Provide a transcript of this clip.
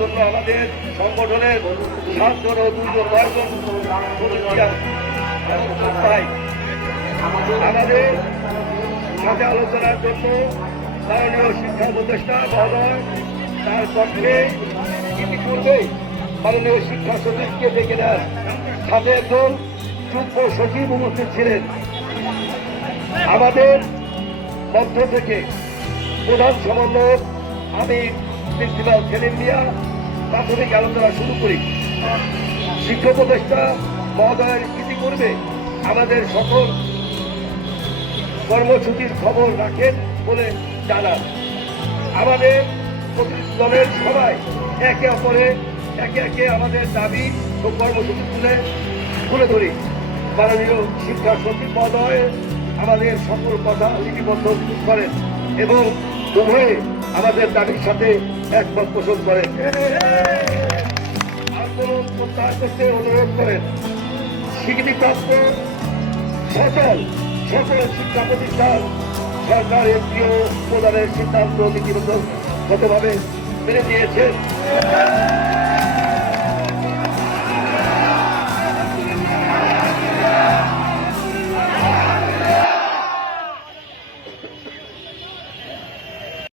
জন্য আমাদের সংগঠনের সাতজন ও দুজন নয়জন তাই আমাদের সাথে আলোচনার জন্য মাননীয় শিক্ষা উপদেষ্টা মহোদয় তার পক্ষে ইতিপূর্বে মাননীয় শিক্ষা সচিবকে ডেকে নেন সাথে একজন যুগ্ম সচিব উপস্থিত ছিলেন। আমাদের মধ্য থেকে প্রধান সমন্বয়ক আমি প্রিন্সিপাল সেলিম মিয়া, প্রাথমিক আলোচনা শুরু করি। শিক্ষক উপদেষ্টা মহোদয়ের ইতিপূর্বে আমাদের সকল কর্মসূচির খবর রাখেন বলে জানান। আমাদের দলের সবাই একে অপরে, একে একে আমাদের দাবি ও কর্মসূচি তুলে তুলে ধরি। মাননীয় শিক্ষা সচিব মহোদয়, আমাদের সকল কথা লিপিবদ্ধ করেন এবং উভয়ে আমাদের দাবির সাথে একমত পোষণ করে আন্দোলন প্রত্যাহার করতে অনুরোধ করেন। স্বীকৃতিপ্রাপ্ত সকল সকল শিক্ষা প্রতিষ্ঠান সরকারের প্রিয় প্রদানের সিদ্ধান্ত নীতিগতভাবে মেনে নিয়েছেন।